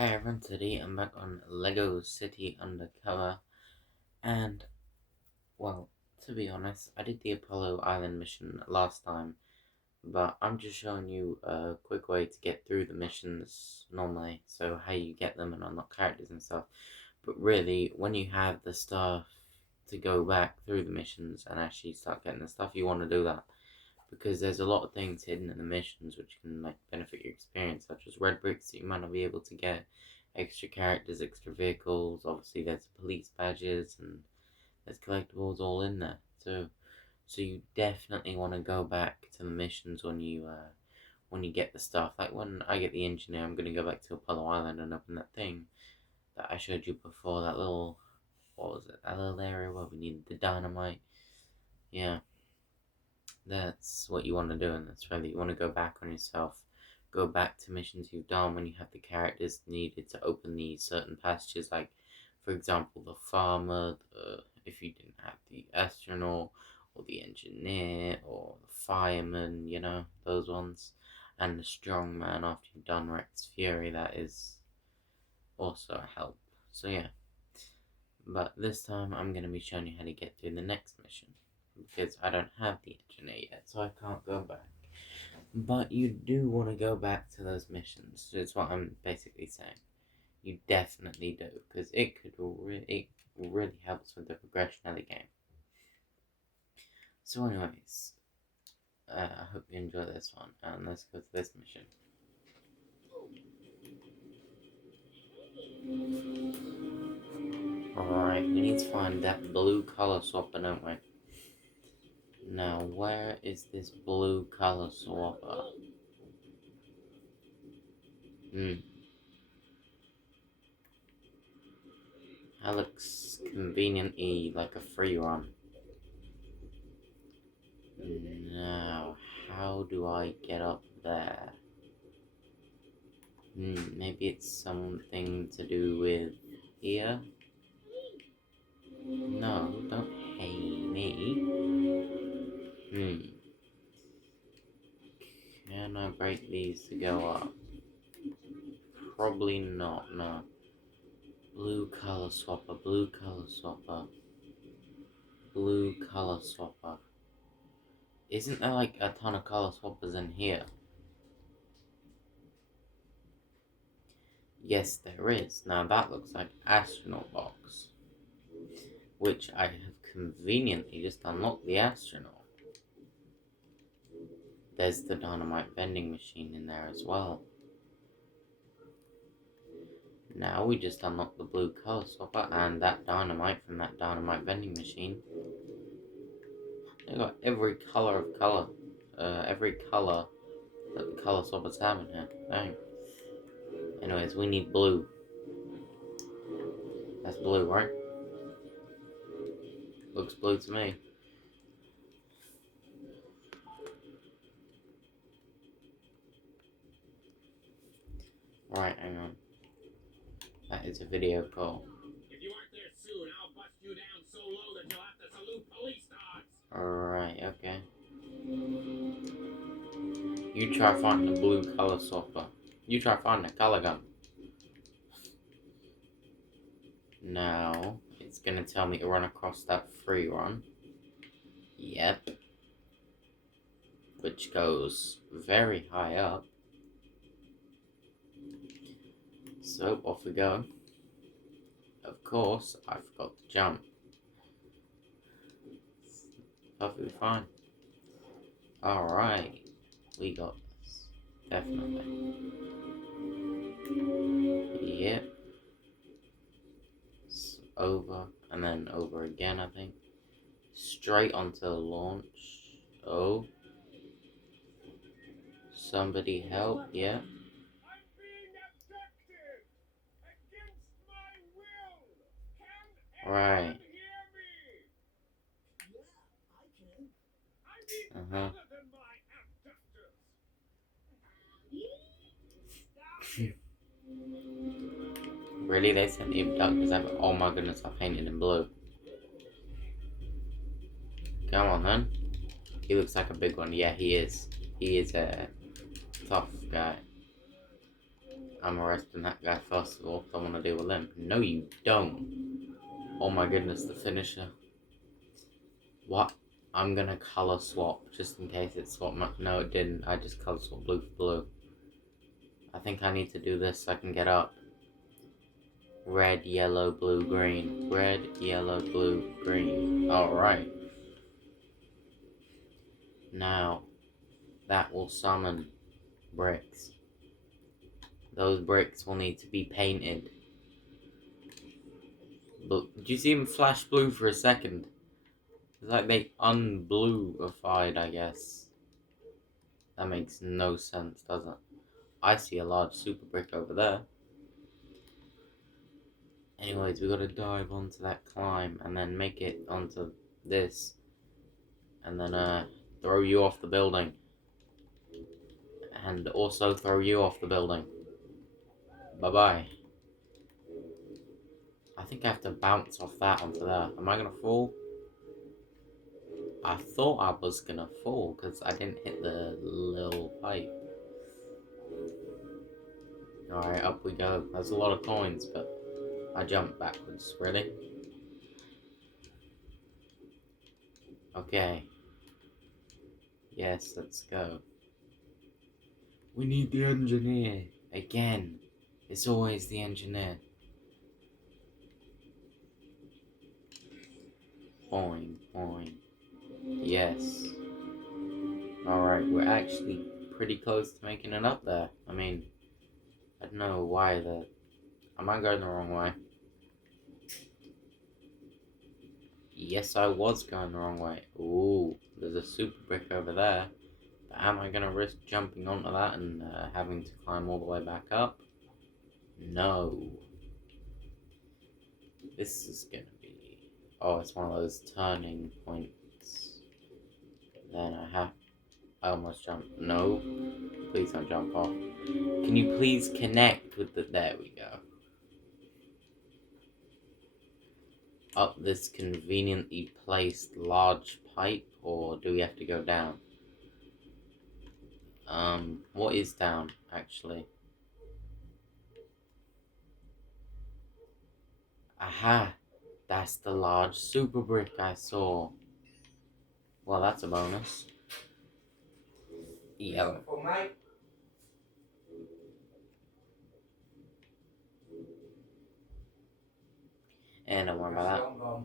Hey everyone, today I'm back on Lego City Undercover, and well, to be honest, I did the Apollo Island mission last time, but I'm just showing you a quick way to get through the missions normally, so how you get them and unlock characters and stuff. But really, when you have the stuff to go back through the missions and actually start getting the stuff, you want to do that. Because there's a lot of things hidden in the missions which can benefit your experience, such as red bricks that you might not be able to get, extra characters, extra vehicles. Obviously, there's police badges and there's collectibles all in there. So you definitely want to go back to the missions when you get the stuff. Like when I get the engineer, I'm gonna go back to Apollo Island and open that thing that I showed you before. That little, what was it? That little area where we needed the dynamite. Yeah. That's what you want to do, and that's right. You want to go back on yourself, go back to missions you've done when you have the characters needed to open these certain passages, like, for example, the farmer, if you didn't have the astronaut, or the engineer, or the fireman, those ones, and the strong man after you've done Rex Fury, that is also a help. So, yeah. But this time I'm going to be showing you how to get through the next mission, because I don't have the engineer yet, so I can't go back. But you do want to go back to those missions, is what I'm basically saying. You definitely do, because it really helps with the progression of the game. So anyways, I hope you enjoy this one, and let's go to this mission. Alright, we need to find that blue color swapper, don't we? Now, where is this blue color swapper? That looks conveniently like a free run. Now, how do I get up there? Maybe it's something to do with here? No, don't hey me. Can I break these to go up? Probably not, no. Blue color swapper, blue color swapper. Blue color swapper. Isn't there like a ton of color swappers in here? Yes, there is. Now that looks like astronaut box, which I have conveniently just unlocked the astronaut. There's the dynamite vending machine in there as well. Now we just unlocked the blue color swapper and that dynamite from that dynamite vending machine. They got every color of color, every color that the color swappers have in here. Dang. Anyways, we need blue. That's blue, right? Looks blue to me. Right, hang on. That is a video call. If you aren't there soon, I'll bust you down so low that you'll have to salute police dogs. Alright, okay. You try finding the blue color swapper. You try finding a color gun. Now, it's gonna tell me to run across that free run. Yep. Which goes very high up. So, off we go. Of course, I forgot to jump. Perfectly fine. Alright. We got this. Definitely. Yep. It's over, and then over again, I think. Straight onto the launch. Oh. Somebody help, yeah. I'm being abducted against my will. Can Right. anyone hear me? Yeah, I can. I mean, other than my abductors. Stop it. Really, they sent the abductors out? Oh my goodness, I painted in blue. Come on then. He looks like a big one. Yeah, he is. He is a tough guy. I'm arresting that guy first of all. Don't want to deal with him. No, you don't. Oh my goodness, the finisher. What? I'm gonna color swap just in case it swapped. No, it didn't. I just color swap blue for blue. I think I need to do this so I can get up. Red, yellow, blue, green. Red, yellow, blue, green. Alright. Now, that will summon bricks. Those bricks will need to be painted. But did you see him flash blue for a second? It's like they unbluified, I guess. That makes no sense, does it? I see a large super brick over there. Anyways, we gotta dive onto that climb and then make it onto this. And then throw you off the building. And also throw you off the building. Bye-bye. I think I have to bounce off that onto there. Am I gonna fall? I thought I was gonna fall because I didn't hit the little pipe. Alright, up we go. That's a lot of coins, but I jumped backwards, really. Okay. Yes, let's go. We need the engineer. Again. It's always the engineer. Boing, boing. Yes. Alright, we're actually pretty close to making it up there. I mean, I don't know why the... Am I going the wrong way? Yes, I was going the wrong way. Ooh, there's a super brick over there. But am I going to risk jumping onto that and having to climb all the way back up? No. This is going to be... Oh, it's one of those turning points. Then I almost jumped. No. Please don't jump off. Can you please connect with the... There we go. Up this conveniently placed large pipe, or do we have to go down? What is down, actually? Aha! That's the large super brick I saw. Well, that's a bonus. Yeah. And don't worry about that.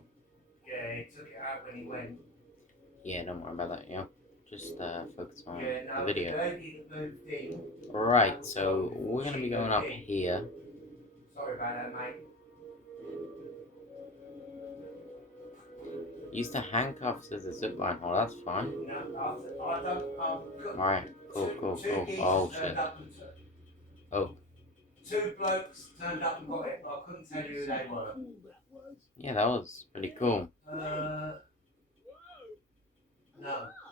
Yeah, he took it out when he went. Yeah, don't worry about that, Just focus on Yeah, the no, video. the lady that moved in. Right, so we're gonna be going up here. Sorry about that, mate. Use the handcuffs as a zipline hole, that's fine. No, I don't. I've got Alright, cool. two geezers Oh turned shit. up and Oh. two blokes turned up and got it, but I couldn't tell you who they were. Yeah, that was pretty cool. No,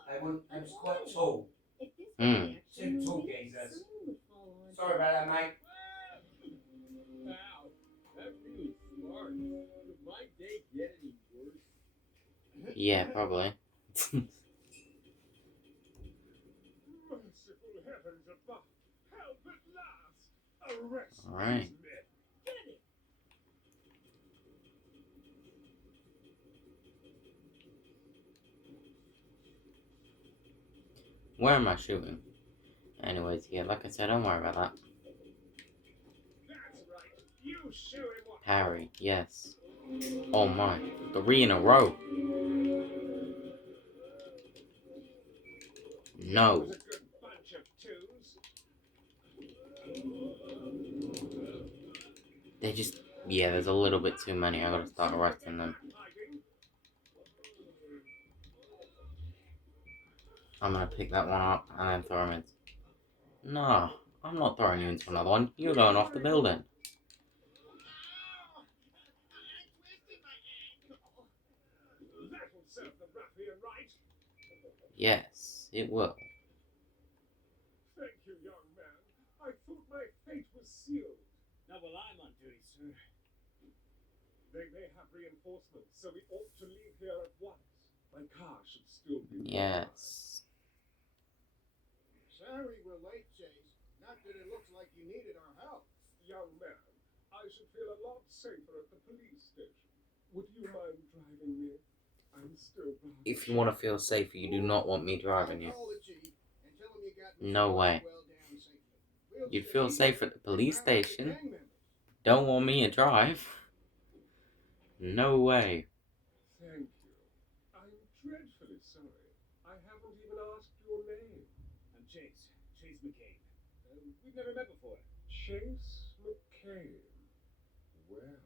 they weren't. They was quite tall. Two tall geezers. Sorry about that, mate. Wow, that's really smart. Would my day get any worse? Yeah, probably. Merciful heavens above! Help at last! Arrest Alright. these men! Get it! Where am I shooting? Anyways, yeah, like I said, don't worry about that. That's right. You shoot him what? Parry, yes. Oh my, 3 in a row. No. Was a good bunch of twos. They just... Yeah, there's a little bit too many. I gotta start arresting them. Hiding. I'm gonna pick that one up and then throw him in. No, I'm not throwing you into another one. You're going off the building. That'll serve the ruffian right. Yes, it will. Thank you, young man. I thought my fate was sealed. Now, while I'm on duty, sir. They may have reinforcements, so we ought to leave here at once. My car should still be. Yes. Sorry we're late, Chase. Not that it looks like you needed our help. young man, I should feel a lot safer at the police station. Would you mind driving me? I'm still rather If you want to feel safer, you do not want me driving you. Call the chief and tell him you got No Mr. way. Rockwell down safely. We'll You'd stay feel here safe at the and police round up the station. gang members. Don't want me to drive. No way. Thank you. I'm dreadfully sorry. I haven't even asked your name. I'm Chase. Chase McCain. We've never met before. Chase McCain. Well,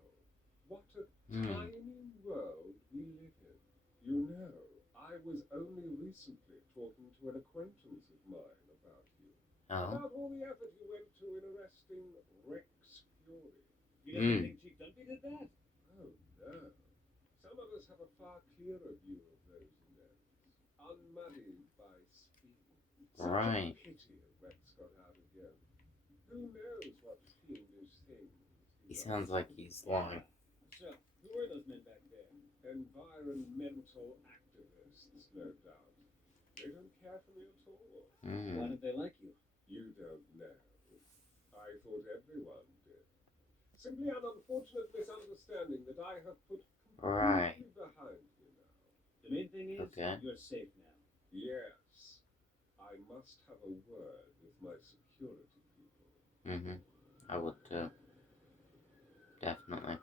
what a Hmm. tiny world we live in. You know, I was only recently talking to an acquaintance of mine about you. Oh. About all the effort you went to in arresting Rex Fury. You didn't think Chief Dumpy did that? Oh, no. Some of us have a far clearer view of those events, unmuddied by speed. Such Right. a pity Rex got out again. Who knows what fiendish things He sounds like he's lying. So, who were those men back there? Environmental activists, no doubt. They don't care for me at all. Why didn't they like you? You don't know. I thought everyone did. Simply an unfortunate misunderstanding that I have put Right. completely behind me now. The main thing is, Okay. you're safe now. Yes, I must have a word with my security people. I would too. Definitely.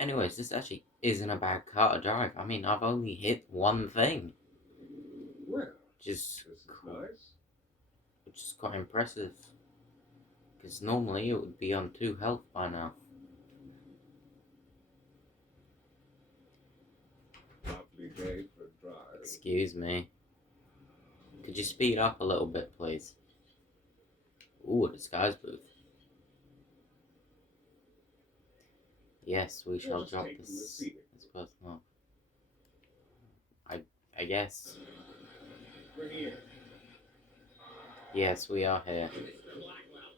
Anyways, this actually isn't a bad car to drive. I mean, I've only hit one thing, Well, which is this is cool, nice. which is quite impressive. Because normally it would be on 2 health by now. Lovely day for a drive. Excuse me. Could you speed up a little bit, please? Ooh, a disguise booth. Yes, we shall just drop taking the this scenic person off. I guess. We're here. Yes, we are here. Mr. Blackwell,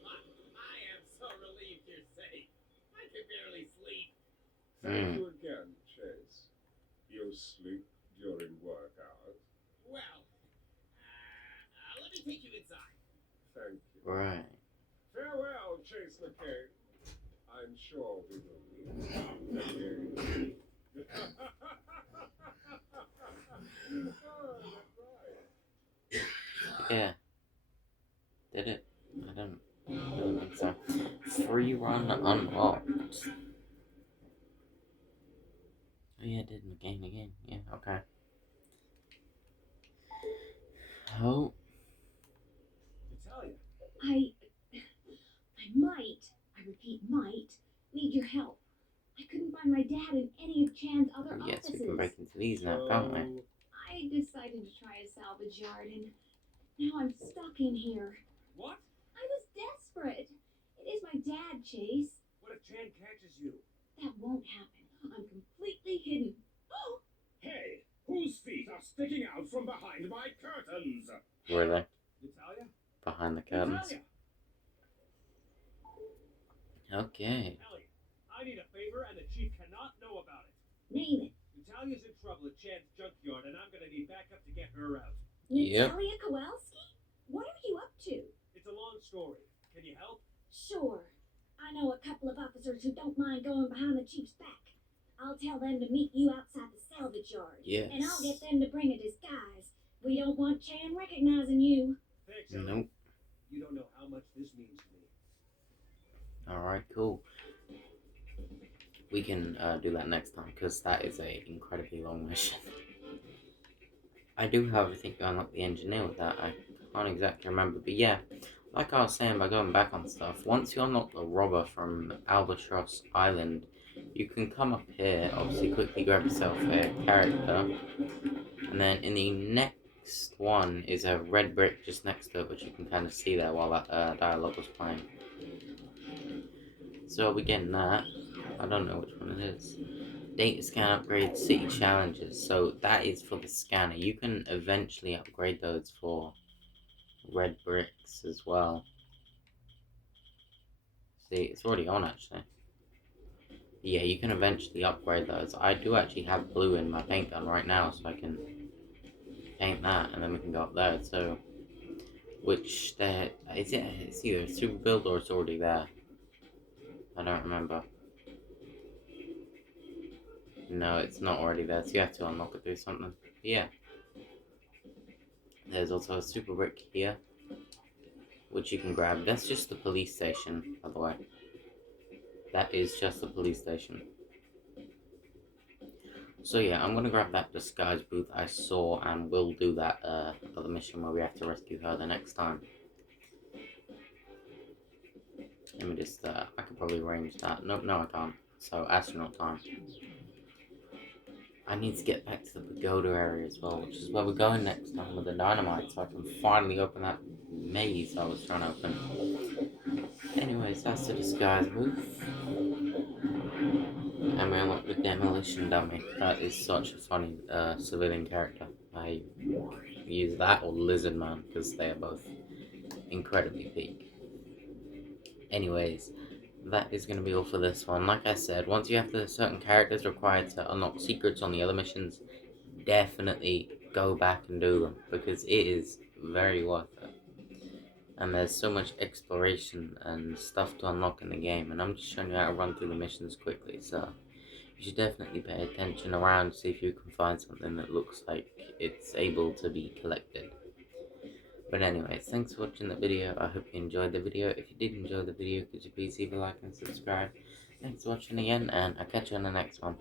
I am so relieved you're safe. I can barely sleep. Thank you again, Chase. You sleep during work hours. Well, let me take you inside. Thank you. Right. Farewell, Chase McCain. I'm sure we will meet again. Oh, that's right. Yeah. Did it? I don't think so. Free run unlocked. Oh yeah, I did again. Yeah, okay. Oh. Natalia. I might, I repeat, might, need your help. I couldn't find my dad in any of Chan's other Yes, offices. we can break into these now, can't we? I decided to try a salvage yard, and now I'm stuck in here. What? I was desperate. It is my dad, Chase. What if Chan catches you? That won't happen. I'm completely hidden. Oh, Hey, whose feet are sticking out from behind my curtains? Really? Natalia? Behind the curtains. Natalia! Okay. Ellie, I need a favor and the chief cannot know about it. name it. Natalia's in trouble at Chan's junkyard and I'm gonna need backup to get her out. Yep. Natalia Kowalski? What are you up to? It's a long story. Can you help? Sure. I know a couple of officers who don't mind going behind the chief's back. I'll tell them to meet you outside the salvage yard. Yes. And I'll get them to bring a disguise. We don't want Chan recognizing you. Thanks, Ellie. Nope. You don't know how much this means to me. Alright, cool. We can do that next time, because that is a incredibly long mission. I do, however, think you unlock the engineer with that. I can't exactly remember, but yeah, like I was saying by going back on stuff, once you unlock the robber from Albatross Island, you can come up here, obviously quickly grab yourself a character, and then in the next one is a red brick just next to it, which you can kind of see there while that dialogue was playing. So I'll be getting that. I don't know which one it is. Data scan upgrade city challenges. So that is for the scanner. You can eventually upgrade those for red bricks as well. See, it's already on actually. Yeah, you can eventually upgrade those. I do actually have blue in my paint gun right now, so I can paint that, and then we can go up there. So, which there is it? It's either a super build or it's already there. I don't remember. No, it's not already there, so you have to unlock it through something. Yeah. There's also a super brick here, which you can grab. That's just the police station, by the way. That is just the police station. So yeah, I'm gonna grab that disguise booth I saw, and we'll do that other mission where we have to rescue her the next time. Let me just, I could probably arrange that. No, I can't. So, astronaut time. I need to get back to the pagoda area as well, which is where we're going next time with the dynamite, so I can finally open that maze I was trying to open. Anyways, that's the disguise booth. And we unlocked the demolition dummy. That is such a funny civilian character. I use that or Lizard Man, because they are both incredibly peak. Anyways, that is going to be all for this one. Like I said, once you have the certain characters required to unlock secrets on the other missions, definitely go back and do them, because it is very worth it. And there's so much exploration and stuff to unlock in the game, and I'm just showing you how to run through the missions quickly, so you should definitely pay attention around to see if you can find something that looks like it's able to be collected. But anyways, thanks for watching the video. I hope you enjoyed the video. If you did enjoy the video, could you please leave a like and subscribe. Thanks for watching again, and I'll catch you on the next one.